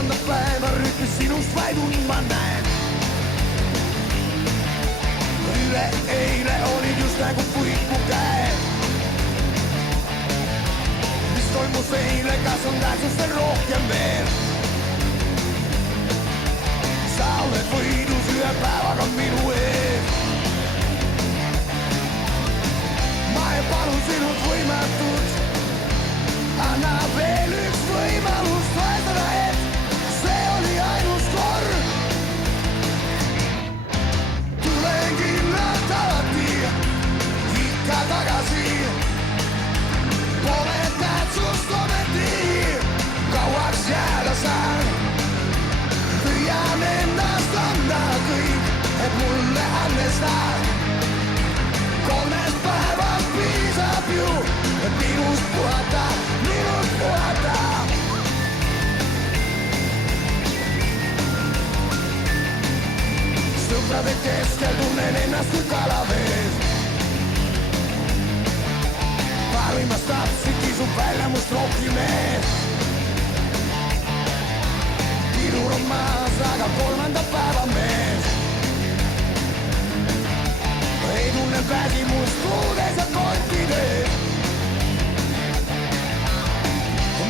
kolmanda päeva rütmis sinust vaid tundma näen. Eile olid just nagu puiku käed. Mis toimus eile, kas on tähtsust veel rohkem veel? Sa oled võidus ühe päevaga minu ees. Ma ei palu sinult võimatut, anna veel üks võimalus tõestada, et see oli ainus kord. Tulen kindlalt alati, ikka tagasi. Pole tähtsust ometi, kauaks jääda saan. Püüan endast anda kõik, et mulle andestad. Kolmest päevast piisab ju, et minust puhata, minust puhata. Sõprade keskel tunnen ennast kui kalavees. Parimas tapsi kisub välja must rokimees. Pidur on maas, aga kolmanda päeva mees. Ei tunne väsimust kuudes ja kontides.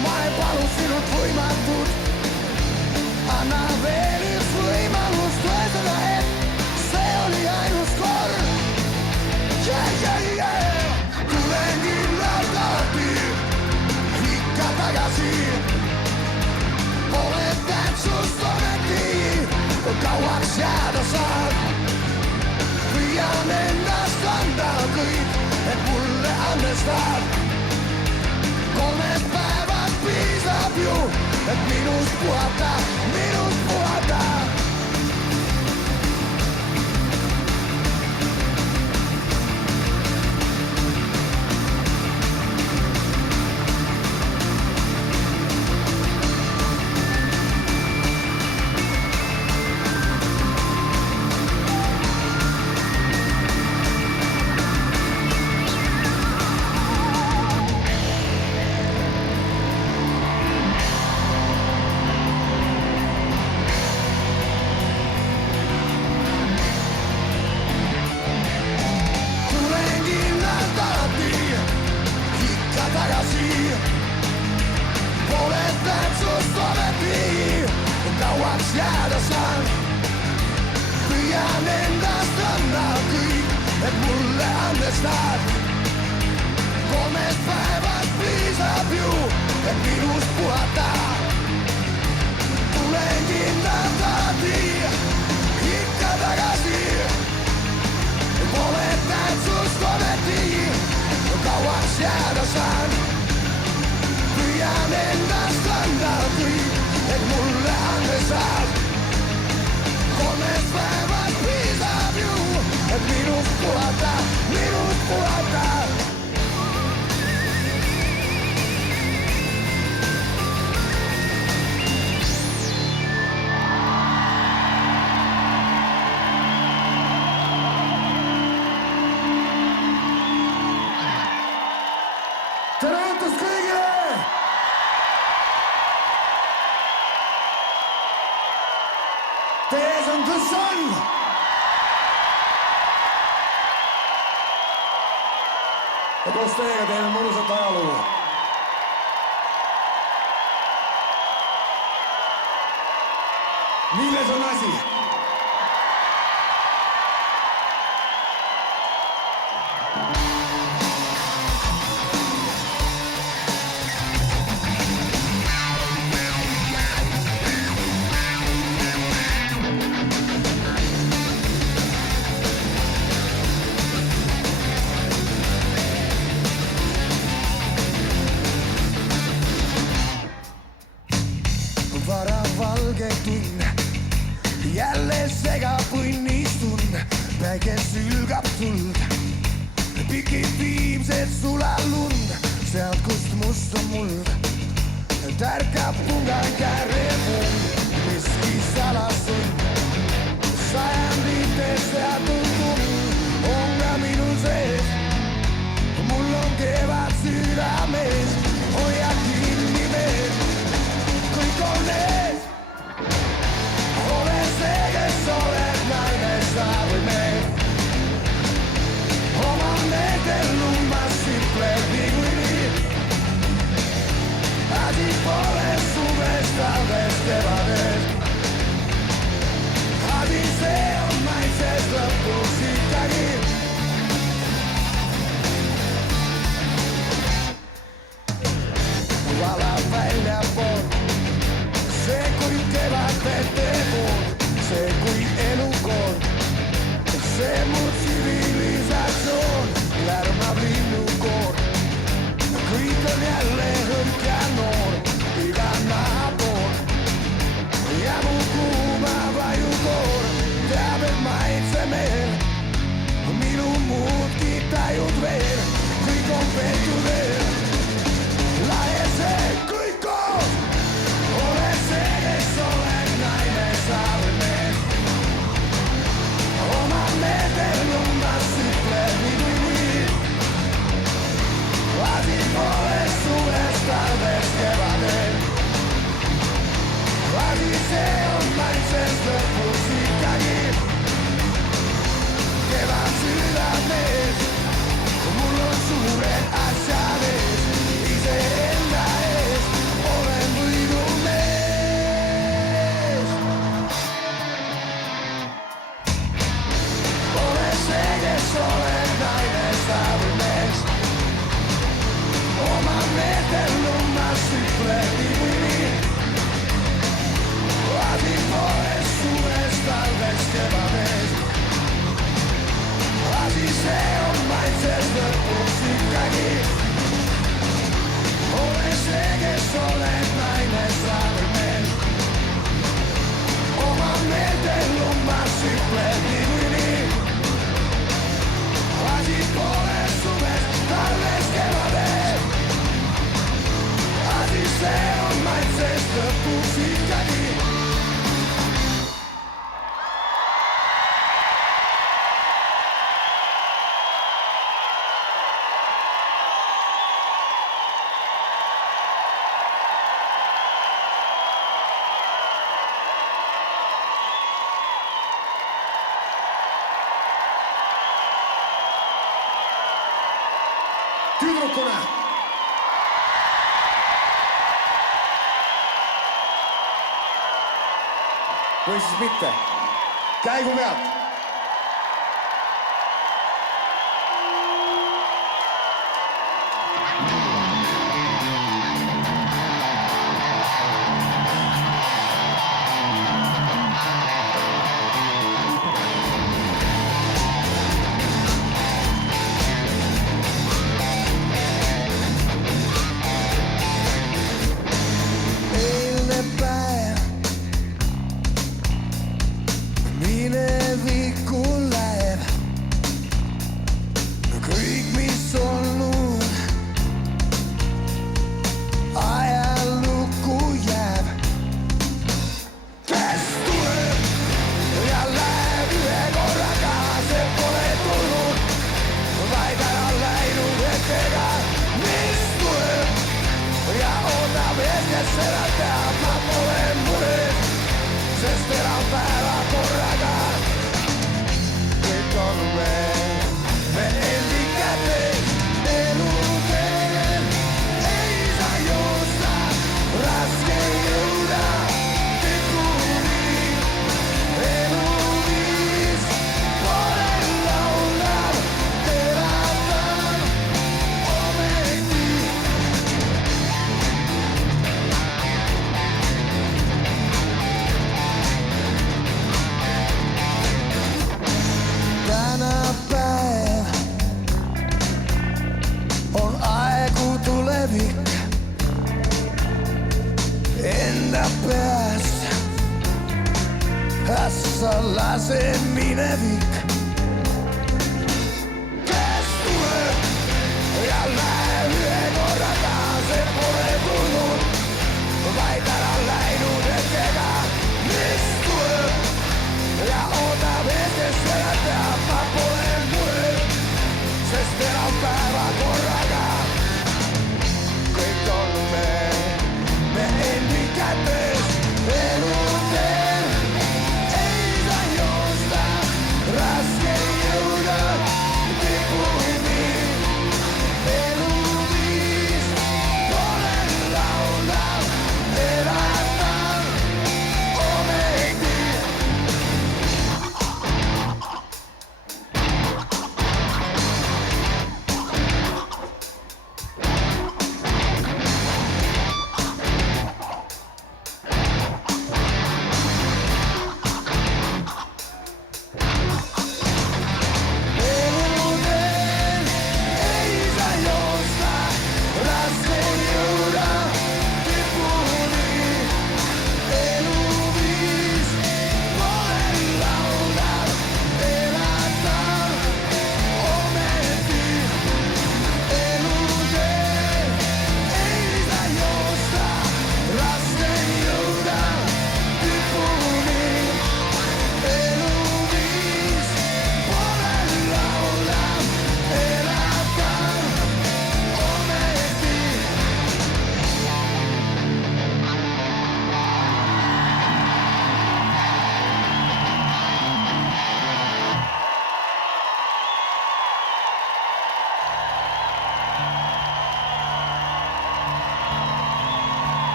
Ma ei palu sinult võimatut, anna veel üks võimalus tõestada, et see oli ainus kord. Tulen kindlalt alati, ikka tagasi. Pole tähtsust ometi, kauaks jääda saad. Püüan endast anda kõik, et mulle andestad. Kolmest päevast piisab ju, et minust puhata, minust puhata. Ja koos teiega teeme mõnusat ajalugu. Milles on asi? Jälle segapõnn istun, päike sülgab tuld. Pikid viimsed sulab lund, sealt kust must on muld. Tärkab pungan kärrepung, miski salasund. Sajandites teatud tund on ka minul sees. Mul on kevad südames, hoia kinni mees. Kõik on ees. teete poolt, see kui elukord, see mu tsivilisatsioon lärmab linnukoor. Kõik on jälle hõrk ja noor, iga nahapool ja mu kuuma vajukoor teab, et maitse meel, minu muudki tajud veel, kõik on peetud veel. Lae see kõik koos, ole see, kes oled naine, sa või mees. Oma meeldel lummas ütleb nii. Asi pole suvest, talvest, kevadel. Asi see on maitsest lõpus ikkagi. Kevad südames, mul on suured asjad ees, iseenda ees olen võidumees. Ole see, kes oled naine, sa või mees. Oma meeldel lummas ütleb nii. Asi pole suvest, talvest, kevadest. Asi see on maitsest lõpus ikkagi. Ole see, kes oled naine, sa või mees. Oma meeldel lummas ütleb nii. Asi pole suvest, talvest, kevadest. Asi see on maitsest lõpus ikkagi. Tüdrukuna! Või siis mitte. Käigu pealt! Eilne päev minevikku läheb. Kõik, mis olnud, ajalukku jääb. Kes tuleb ja läheb ühe korraga, see pole tulnud, vaid ära läinud hetkega. Mis tuleb ja ootab ees, kes seda teab, ma pole mures, sest elan päeva korraga. Kõik on me endi kätes, eluteel ei saa joosta, raske jõuda tipuni. Eluviis pole laulav, elatan ometi. Tänapäev on aegu tulevik enda peast, sa lase minevik. Kes tuleb ja läheb ühe korraga, see pole tulnud, vaid ära läinud hetkega. Mis tuleb ja ootab ees, kes seda teab, ma pole mures, sest elan päeva korraga. Kõik on me endi kätes, eluteel ei saa joosta, raske jõuda tipuni. Eluviis pole laulav, elatan ometi.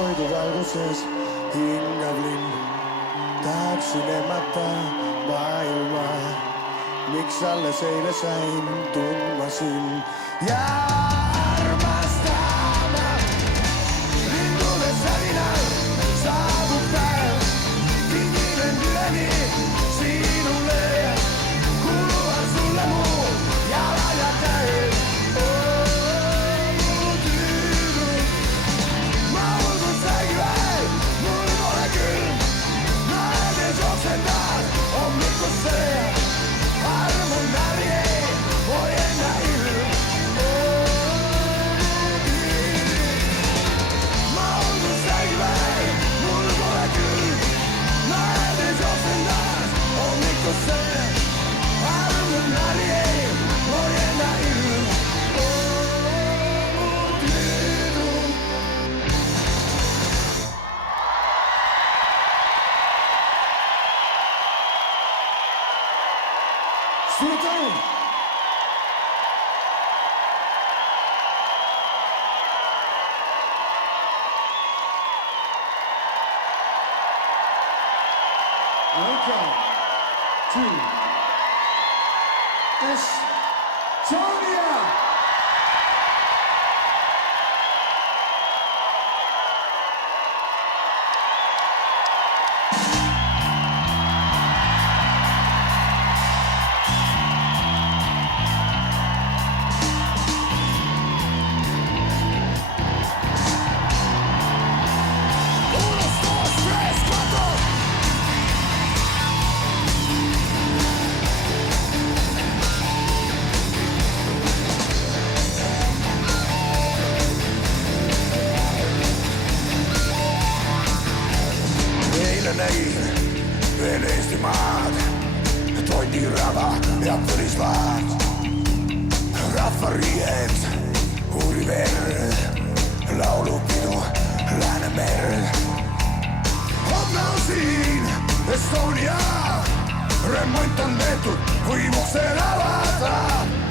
koiduvalguses hingav linn. Tahaksin emmata maailma, miks alles eile sain tundmasin ja armastama. Lindude särinal saabub päev, kinginen üleni sinule. Kuuluvad sulle mu jalad ja käed. Suur tänu! Welcome to Estonia! Näin veel Eestimaad, tondiraba ja põlislaad. Rahvariied, uuriverd, laulupidu Läänemerd. Homme on siin Estonia, remont on tehtud, võib uksel avada.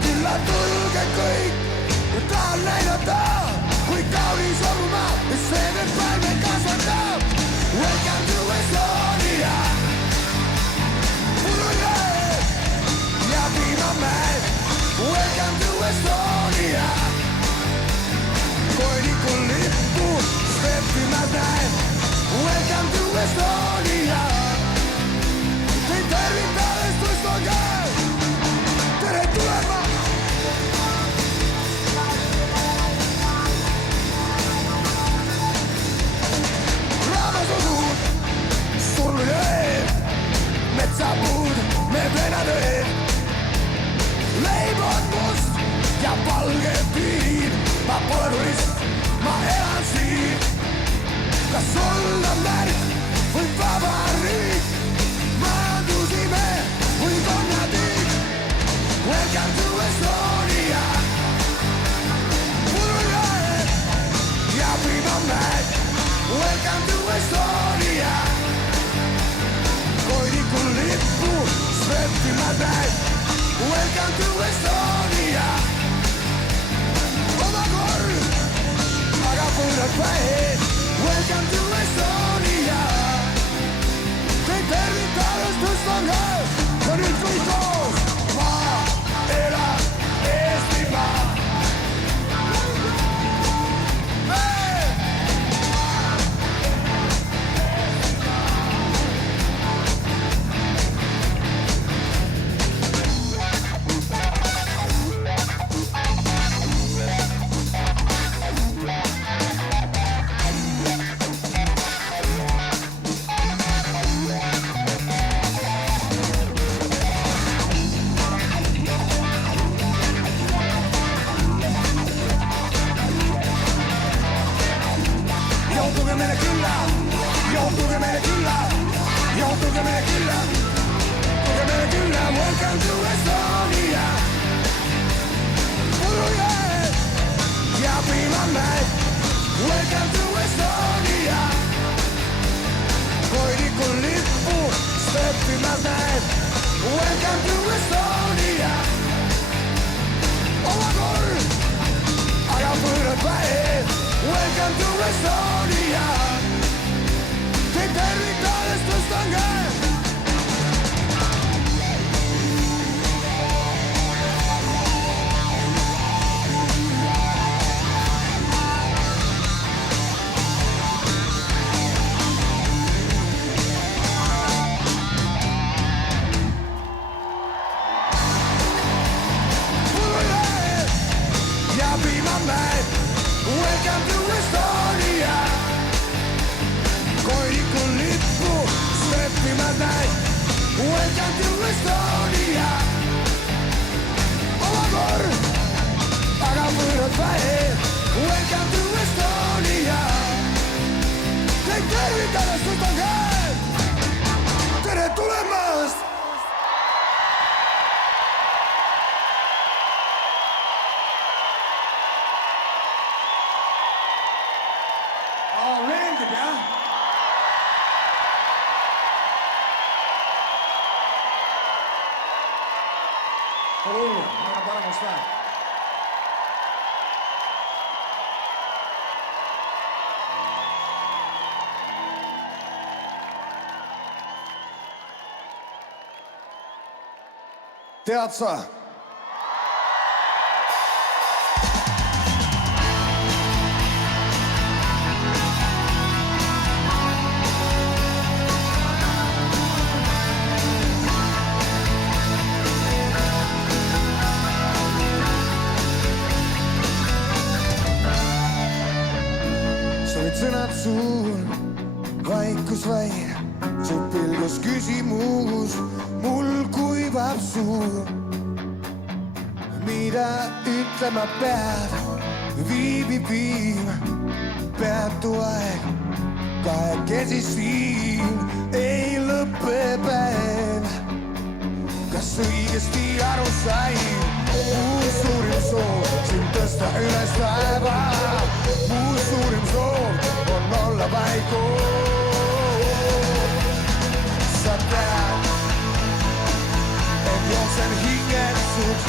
Külla tulge kõik, tahan näidata, kui kaunis on maa, mis see nüüd palme kasvatab. Welcome to Estonia. Ja piimamäed. Welcome to Estonia. Koidikul lippu steppimas näen. Welcome to Estonia. Teid tervitades tõstan käe. Tere tulema. Raamasodud, surnujöed, metsapuud, me venadöed. Leib on must ja valge piir. Ma pole turist, ma elan siin. Kas olla märk või vabariik? Maandusime või konnatiik? Welcome to Estonia. Surnujöed ja piimamäed. Welcome to Estonia. Koidikul lippu steppimas näed. Welcome to Estonia. Oma kord, aga põõrad päed. Welcome to Estonia. Teid tervitades tõstan käe. Ja nüüd kõik koos. Maa elab Eestimaa. Joutuge meile külla, joutuge meile külla, joutuge meile külla, joutuge meile külla. Welcome to Estonia. Surnujöed ja piimamäed. Welcome to Estonia. Koidikul lippu steppimas näed. Welcome to Estonia. Oma kord, aga põõrad päed. Welcome to Estonia. mig. Welcome to Estonia. Koirikon lippu sveppimät näin. Welcome to Estonia. Omagor, tagapyydät väheen. Welcome to Estonia. Hei tervitään sut oikein. Tere tulemast. Meeldib, jah? Pole hullu, ma annan paremust vähe. Tead sa? Sõnad suur, vaikus vaid, su pilgus küsimus, mul kuivab suu. Mida ütlema pead, viibib viim, peatu aeg, kahekesi siin, ei lõppe päev. Kas õigesti aru sain, mu suurim soov, sind tõsta üles taeva, mu suurim soov on olla vaid koos. Sa tead, et jooksen hingetsus,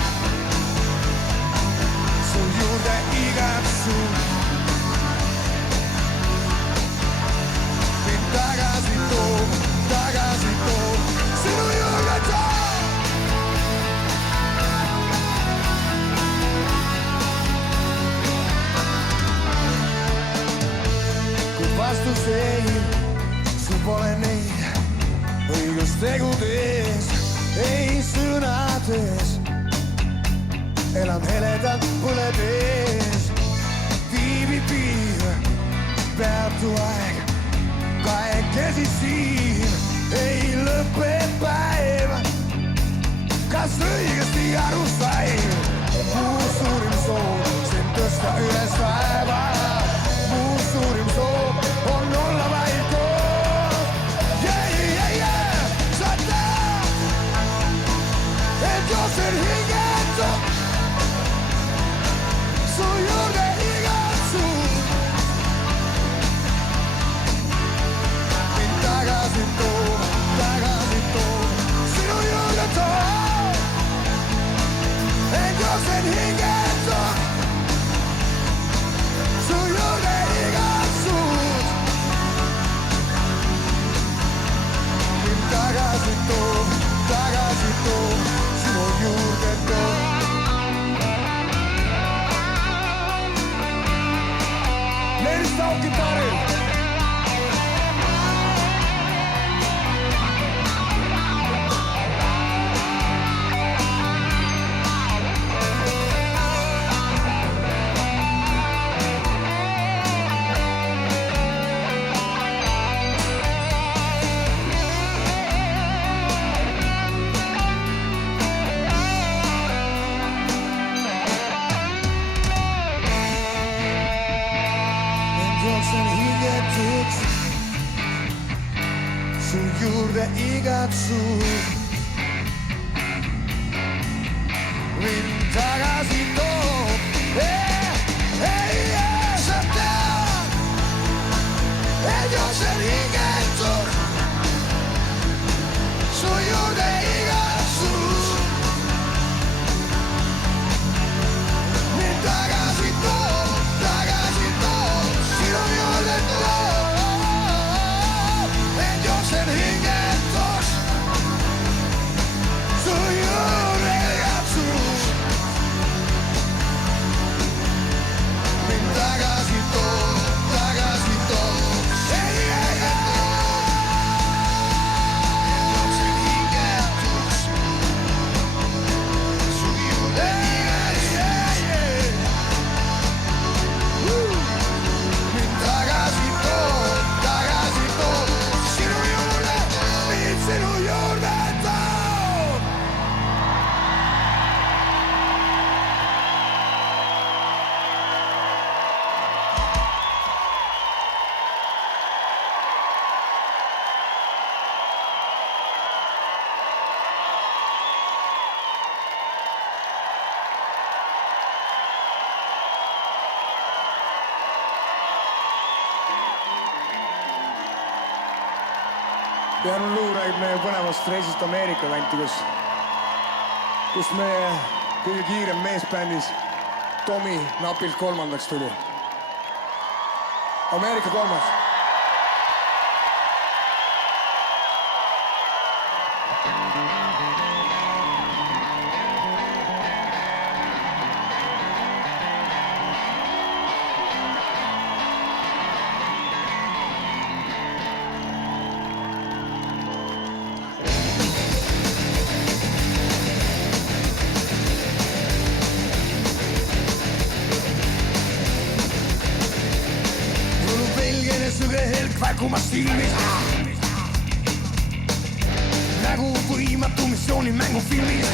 su juurde igatsus. Mind tagasi toob, sinu juurde toob. Vastuseid, sul pole neid, õigus tegudes, ei sõnades. Elan heledalt põledes, viibib viib, peatu aeg, kahekesi siin, ei lõppe päev. Kas õigesti aru sain, mu suurim soov, sind tõsta üles taeva, mu suurim soov on olla vaid koos. Sa tead, et jooksen hingetub, su juurde igatsus. Mind tagasi toob, sinu juurde toob. Et jooksen hingetub, su juurde igatsus. Mind tagasi toob, sinu juurde toob. Ladies talk kitarril. Su juurde igatsus. Mind tagasi toob. Sa tead, et jooksen hingetub, su juurde igatsus. Mind tagasi toob, sinu juurde toob. Et jooksen hingetub, ja luu räägib meie põnevast reisist Ameerika kanti, kus meie kõige kiirem meesbändis Tomi napilt 3. tuli. Ameerika 3. Vägumas silmis nägu võimatu missiooni mängufilmis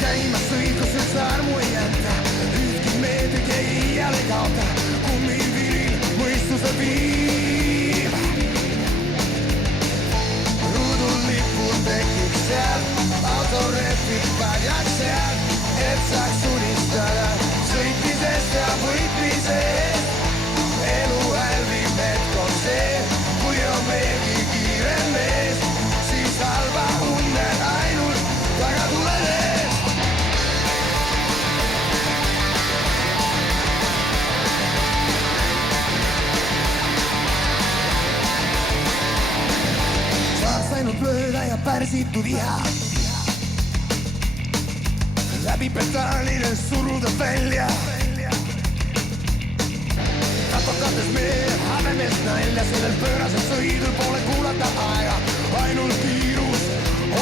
käimas õiguses armu ei jäta ühtki meedik iial ei kaota kummiviril mõistuse viib rudul lipul tekib seal autorehvid padjad seal et saaks unistada sõitmisest ja võitmisest elu hälvib hetk on see, kui on veelgi kiirem mees, siis halva unned ainult taga tuledes. Saaks ainult mööda ja pärsitud iha läbi petaanidest suruda välja Katakates meie hävemest nälja sellel pöörasel sõidul pole kuulata aega ainult kiirus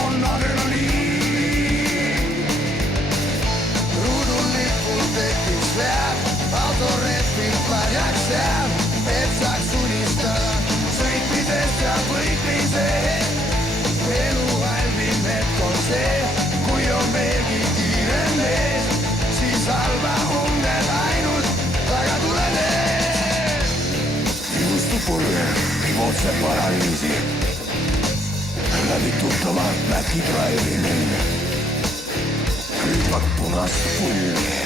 on adrenaliin rudul lipul tekib sveab autorehvid padjaks jääb et saaks unistada sõitmisest ja võitmisest elu hälvim hetk on see kui on veelgi kiirem mees siis halva unned ainult taga tuledes Purre, otse paradiisi läbi tuttava Mäki Drive'ini hüppad punast pulli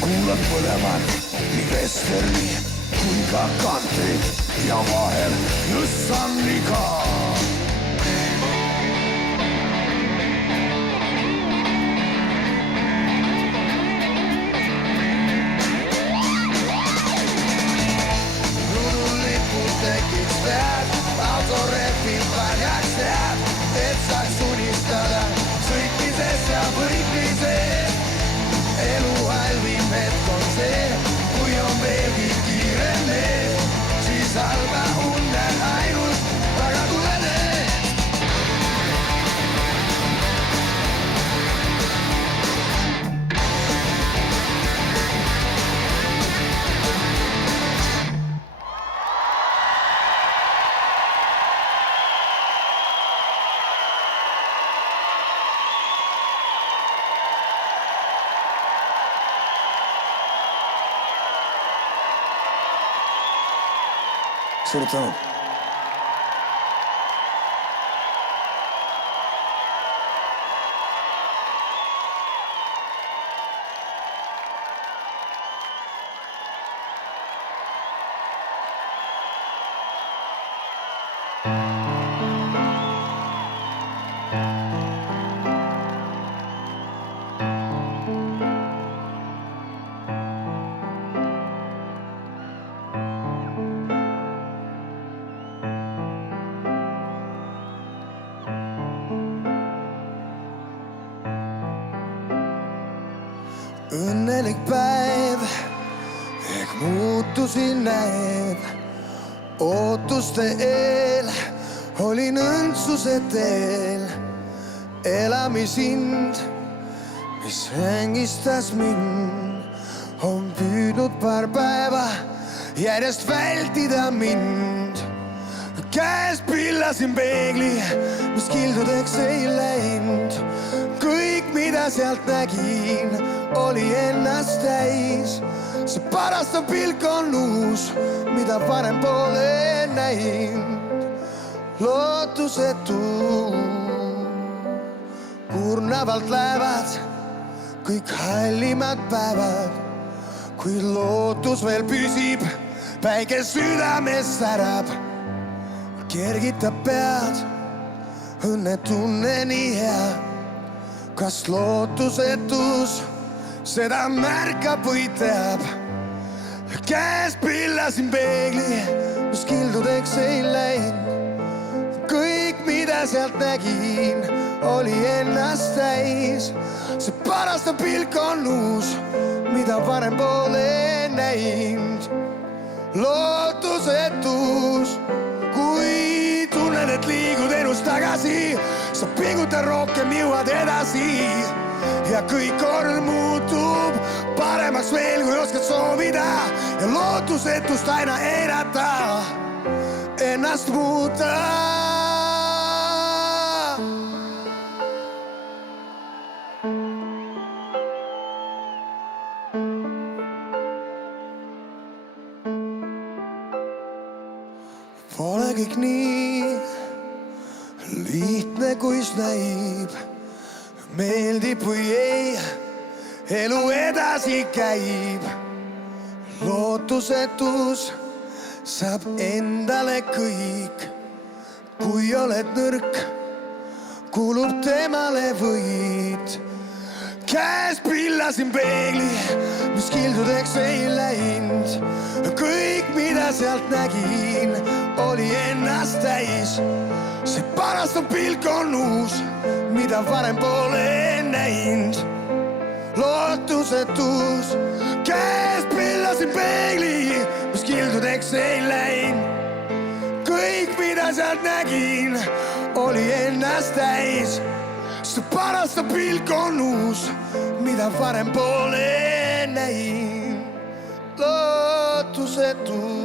kuulad põlevad nii vesterni kui ka kantrid ja vahel jõssanni ka tekib sveab, autorehvid padjaks jääb, et saaks unistada sõitmisest ja võitmisest. Elu halvim hetk on see, kui on veelgi kiirem mees, siis halva unned ainult taga tuledes. Suur tänu. Õnnelik päev ehk muutusi näeb ootuste eel olin õndsuse teel elamishind mis hängistas mind on püüdnud paar päeva järjest vältida mind käes pillasin peegli mis kildudeks ei läinud kõik mida sealt nägin oli ennast täis see parastav pilk on uus mida varem pole näinud lootusetu kurnavalt lähevad kõik hallimad päevad kui lootus veel püsib päike südames särab kergitab pead, õnnetunne nii hea. Kas lootusetus seda märkab või teab? Käes pillasin peegli, mis kildudeks ei läinud. Kõik, mida sealt nägin, oli ennast täis. See parastav pilk on uus, mida varem pole näinud. Lootusetus, kui tunned, et liigud elust tagasi, sa pinguta rohkem, jõuad edasi ja kõik kord muutub paremaks veel, kui oskad soovida ja lootusetust aina eirata, ennast muuta. Pole kõik nii lihtne, kuis näib, meeldib või ei, elu edasi käib. Lootusetus saab endale kõik, kui oled nõrk, kuulub temale võit. Käes pillasin peegli, mis kildudeks ei läinud. Kõik, mida sealt nägin, oli ennast täis. See parastav pilk on uus, mida varem pole näinud. Lootusetus, käes pillasin peegli, mis kildudeks ei läinud. Kõik, mida sealt nägin, oli ennast täis. See parastav pilk on uus, mida varem pole näinud. Lootusetus.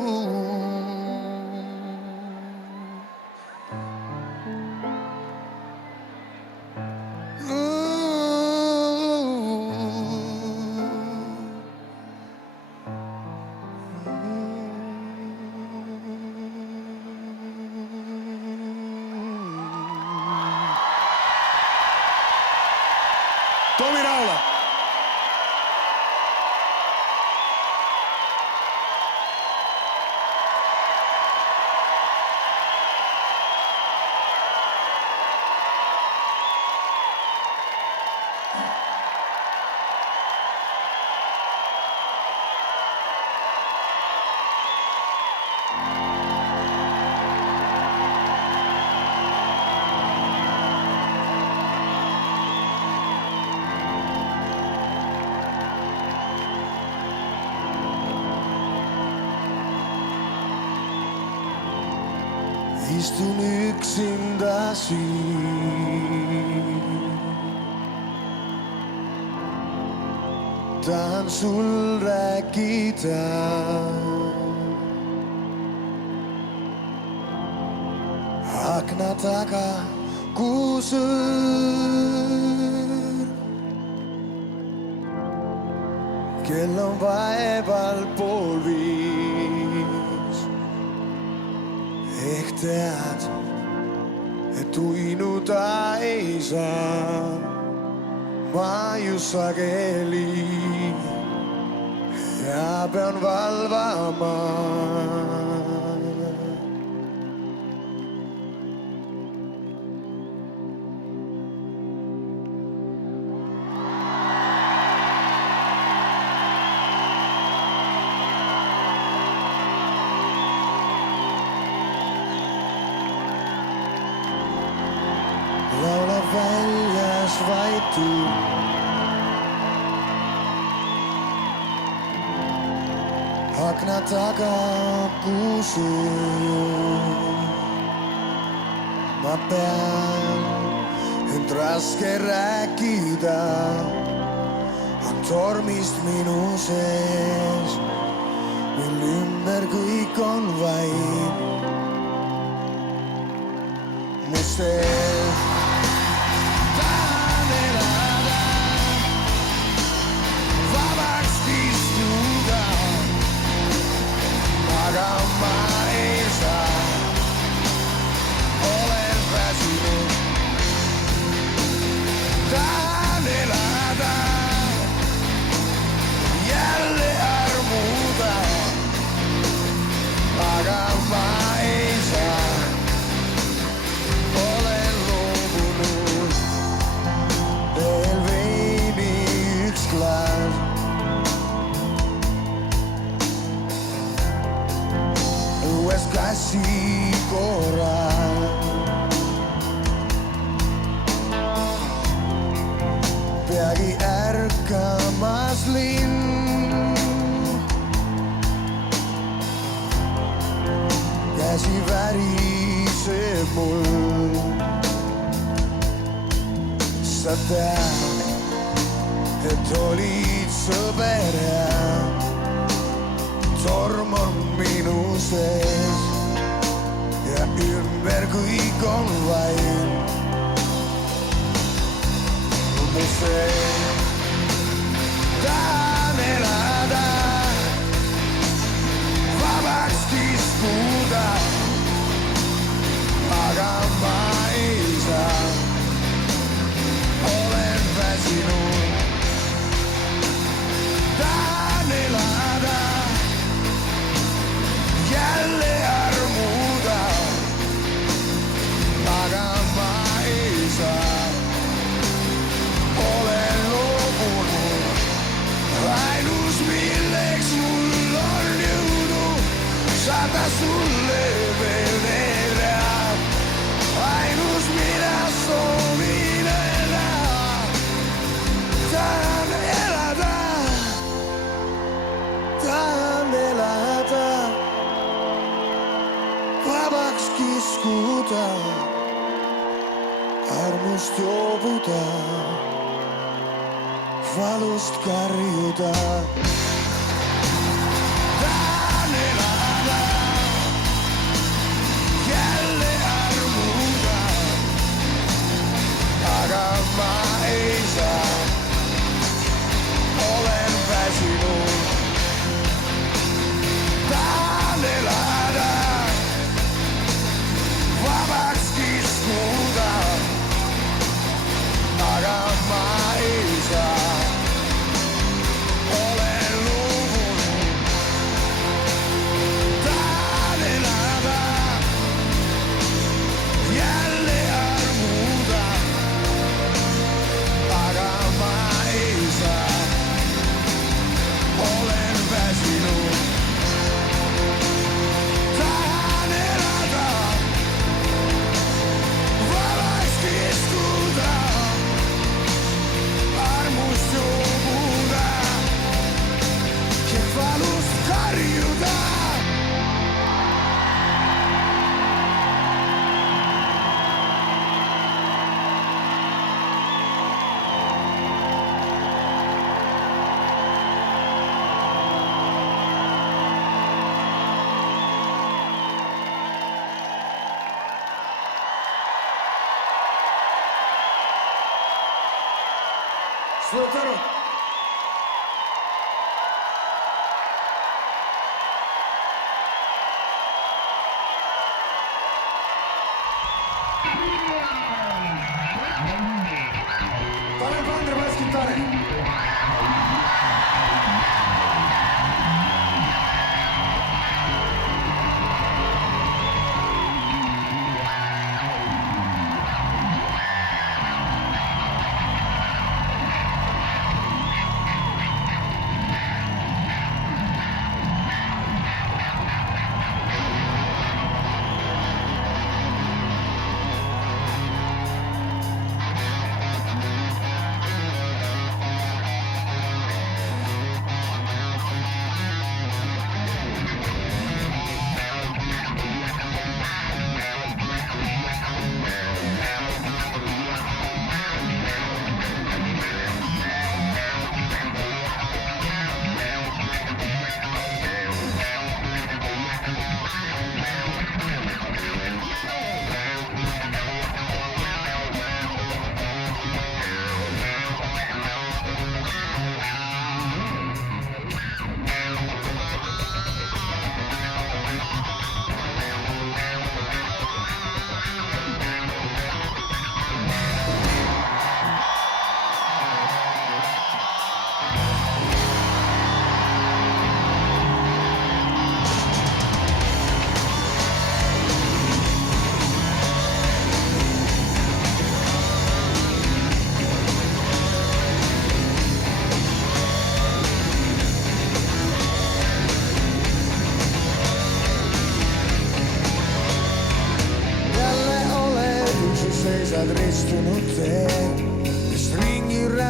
Tomi Raula. Istun üksinda siin. Tahan sul rääkida. Akna taga kuusõõr. Kell on vaeval pool viis. Ehk tead, et uinuda ei saa. Ma just sageli ja pean valvama. Laula väljas vaitu. Akna taga kuusõõr. Ma pean end raske rääkida. On tormist minu sees, mil ümber kõik on vaid mu sees. Aga ma ei saa, olen väsinud. Tahan elada, jälle armuda. Aga ma ei saa, tagasi korral. Peagi ärkamas linn, käsi väriseb mul. Sa tead, et olid sõber ja torm on minu sees ja ümber kõik on vaim. Mu sees tahan elada, vabaks kiskuda, aga ma ei saa. Olen väsinud, tahan elada, jälle armuda, aga ma ei saa. Olen loobunud, ainus milleks mul on jõudu, saada sulle veel neljad. Ainus mida soovin elada, tahan elada, tahan elada, vabaks kiskuda, armust joobuda, valust karjuda. Tahan elada, jälle armuda, aga ma ei saa. Olen väsinud, tahan elada, vabaks kiskuda, aga ma ei saa. Olen loobunud, tahan elada, jälle armuda, aga ma ei saa. Olen väsinud, tahan elada, vabaks kiskuda, armust joobuda ja valust karjuda. Suur tänu! Tanel Pandre, basskitarri!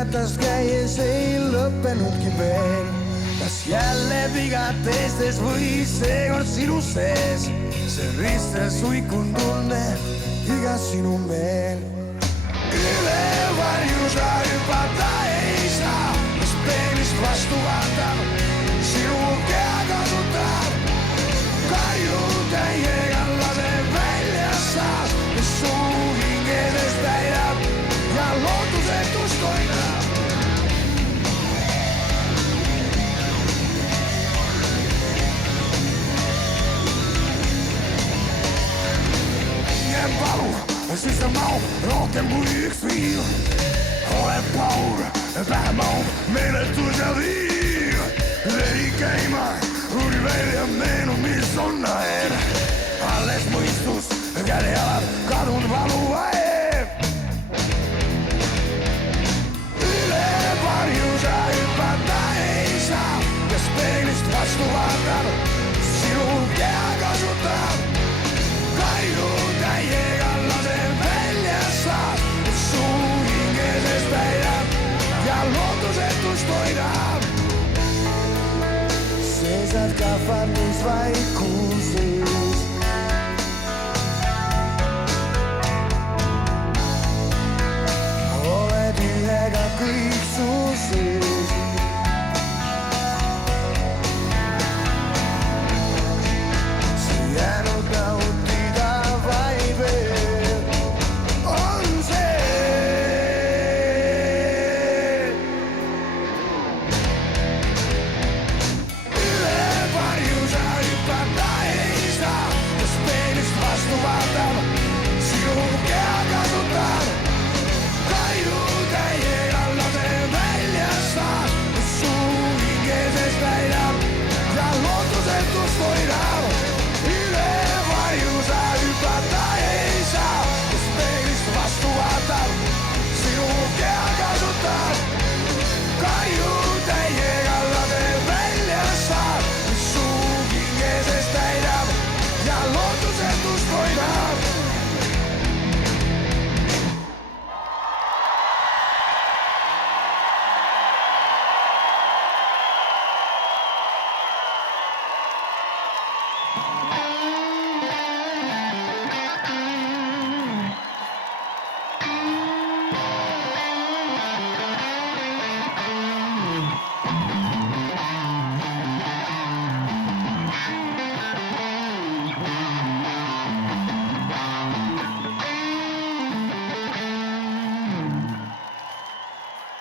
ratas käies ei lõppenudki veel. Kas jälle vigad teistes või seekord sinu sees? See ristes suikun tunne igas sinu meel. Üle varju sa hüpata ei saa, kes peeglist vastu vaatab, sinu keha kasutab. Karju täiega lase välja saas, kes su hingedes täidab ja lootusetust toidab. Hingem valu, siis ta mahub rohkem kui üks viil. Oled paur, pähe mahub meeletus ja viil. Veri käima, uuri välja meenu, mis on naer. Alles mõistus, käde jalad, kadun valu vaeb. Üle varju sa hüpata ei saa, kes peeglist vastu vaatab, sinu keha kasutab. Karju täiega lase välja saad, su hingeses täidab ja lootusetust toidab. Seisad kahvamis vaikuses, oled ühega kõik su sees. See jäänud nautida vaid veel on see. Üle varju sa hüpata ei saa, kes peeglist vastu vaatab, sinu keha kasutab. Karju täiega lase välja saad, su hingeses täidab ja lootusetust toidab. Üle varju sa hüpata ei saa, kes peeglist vastu vaatab, sinu keha kasutab. Karju täiega lase välja saad, su hingeses täidab ja lootusetust toidab.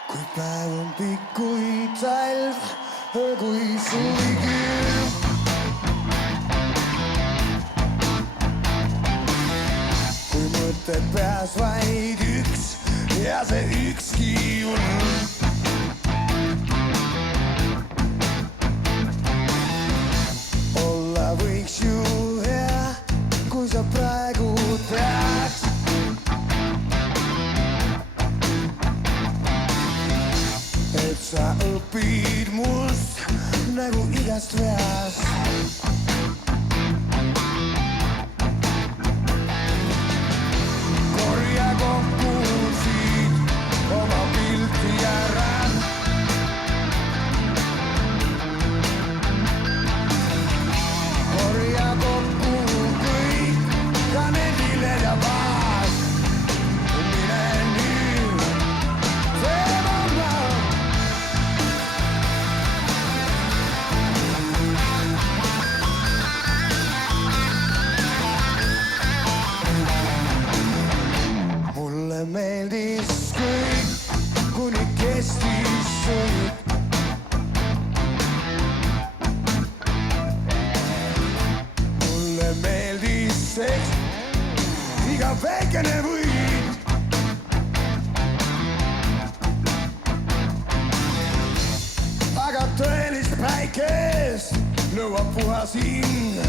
Kui päev on pikk kui talv, kui suvi külm. Kui mõtted peas vaid üks ja see ükski ulm. Olla võiks ju hea, kui sa praegu teaks. Et sa õpid must nagu igast veast. Korja kokku siit oma pilti ja rand. Korja kokku kõik, ka need lilled ja vaas. Mine nüüd, see mamma. Mulle meeldis kõik, kuni kestis sõit. Mulle meeldis seks, iga väikene võit. Aga tõelist päikest nõuab puhas hing.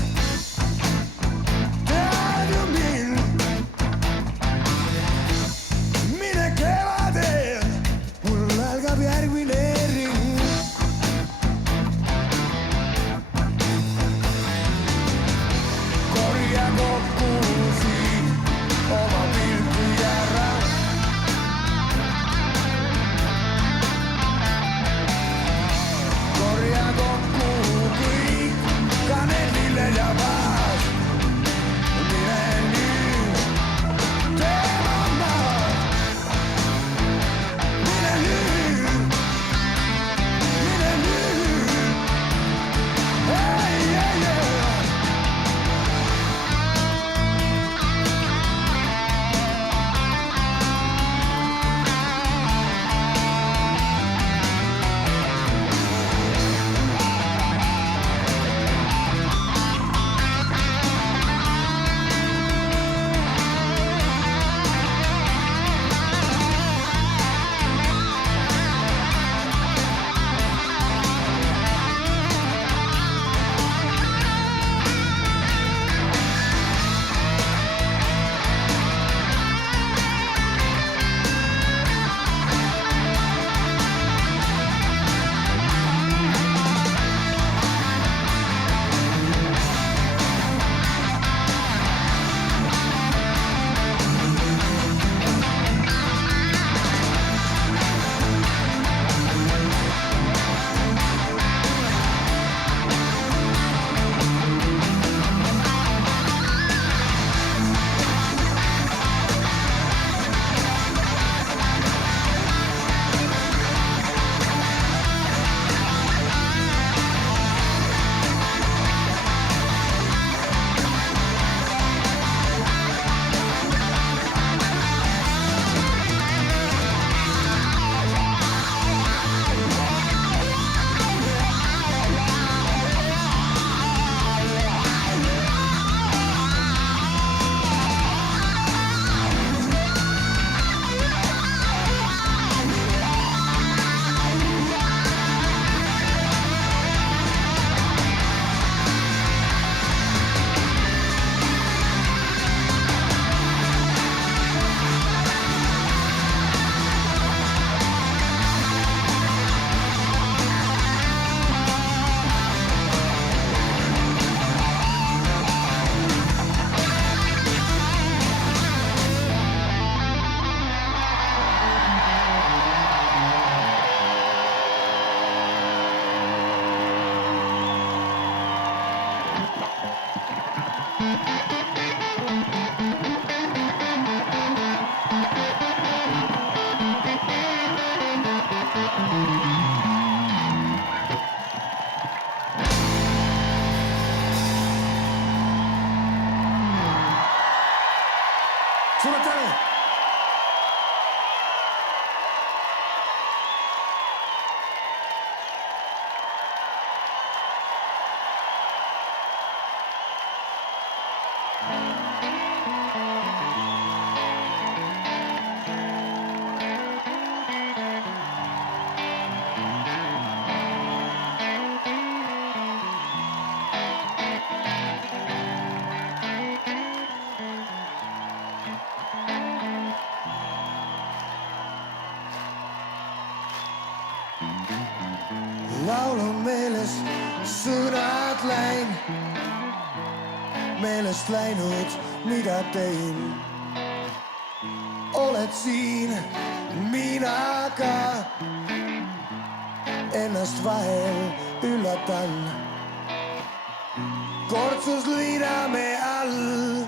Tead ju mind, mine kevadel, mul algab järgmine ring. Korja kokku siit oma pilti ja rand. laul on meeles, sõnad läin, meelest läinud, mida tein. Oled siin, mina ka, ennast vahel üllatan. Kortsus Liinamäe all,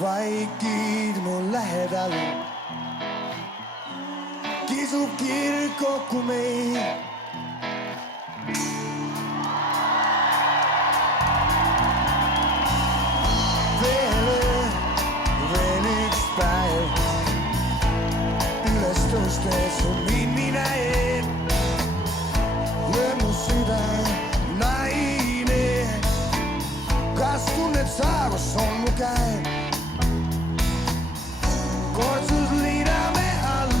vaikid mu lähedal. Kisub kirg kokku meid. Veel üks päev, üles tõustes on minnina ees. Lööb mu süda naine, kas tunned sa, kus on mu käe? Kortsus Liinamäe all,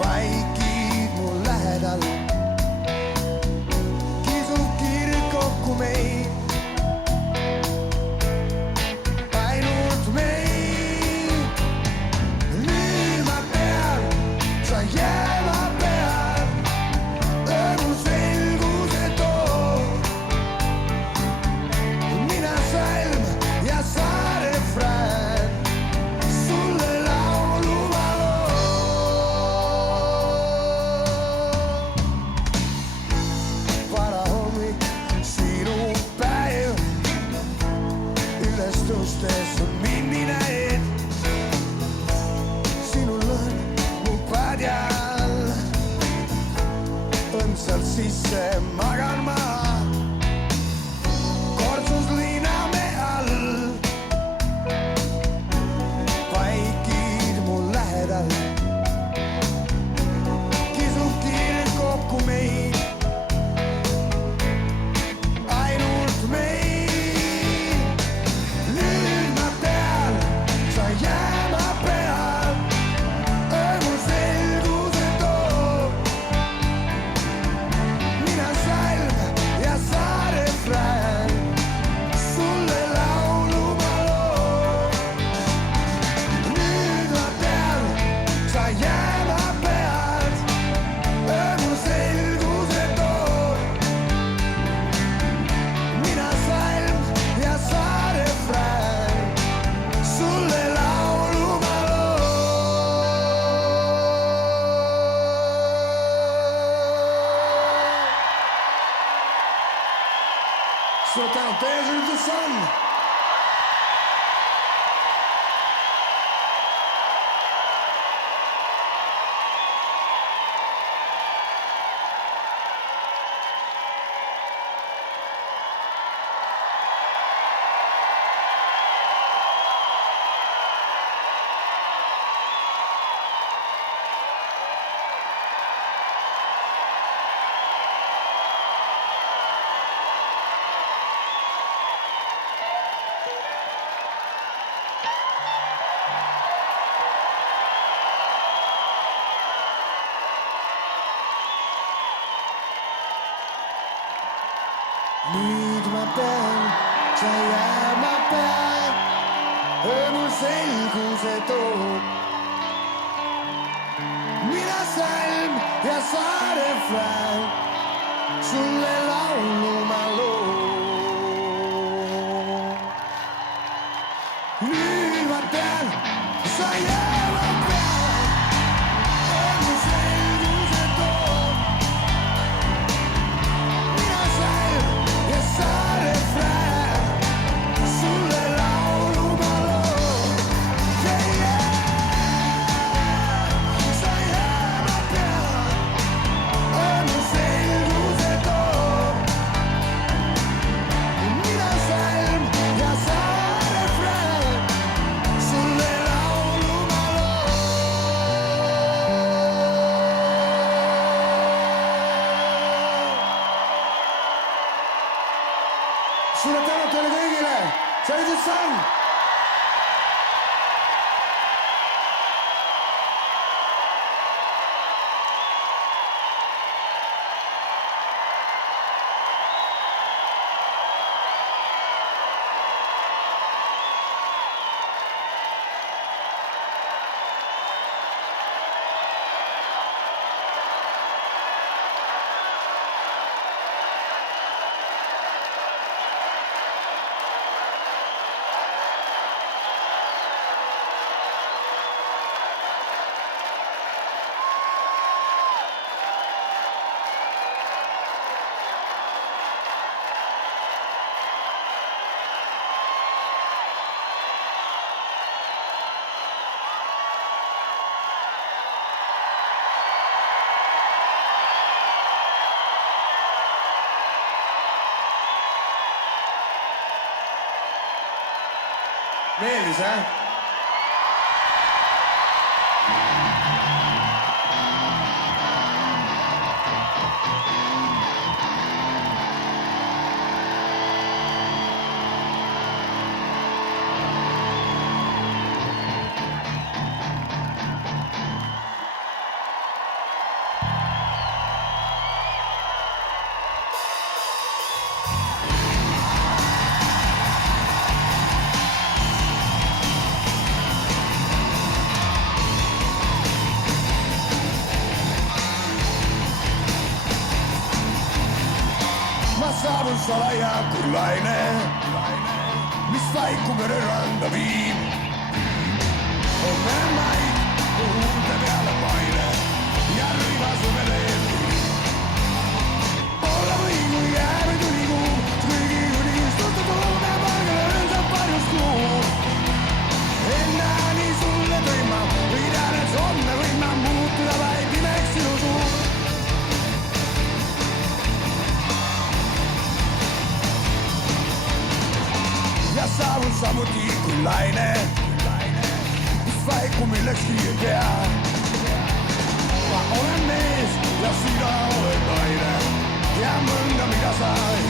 vaikid mu lähedal. Kisub kirg kokku meid. Sisse magan ma, Kortsus Liinamäe all, vaikid mu lähedal. Kisub kirg kokku meid, ainult meid. Nüüd ma tean, sa jääma pead, öömul selguse toob. Suur tänu, Tears of the Sun! Nüüd ma tean, sa jääma pead, öömul selguse toob. Mina salm ja sa refrään, sulle laulu ma loon. Nüüd ma tean, sa jääma pead, öömul selguse toob. Mina salm ja sa refrään, sulle laulu ma loon. Sa jääma pead, öömul selguse toob. Mina salm ja sa refrään, sulle laulu ma loon. Sulle tänu teile kõigile, sellised samm! Meeldis, jah? Ma saabun salaja kui laine, mis vaiku mereranda viib. On meremaid, huulte peale paine ja rivasime leevi. Olla või kui jääme tuli kuu, kõigi kuni istuta tuune palgale öelda paljus kuu. Enne nii sulle tõin ma, võidan, et homme võin ma muutuda vaid nimeks sinu suu. Ja saavun samuti kui laine, mis vaiku millekski ei pea. Ma olen mees ja sina oled naine ja mõnda, mida sa ei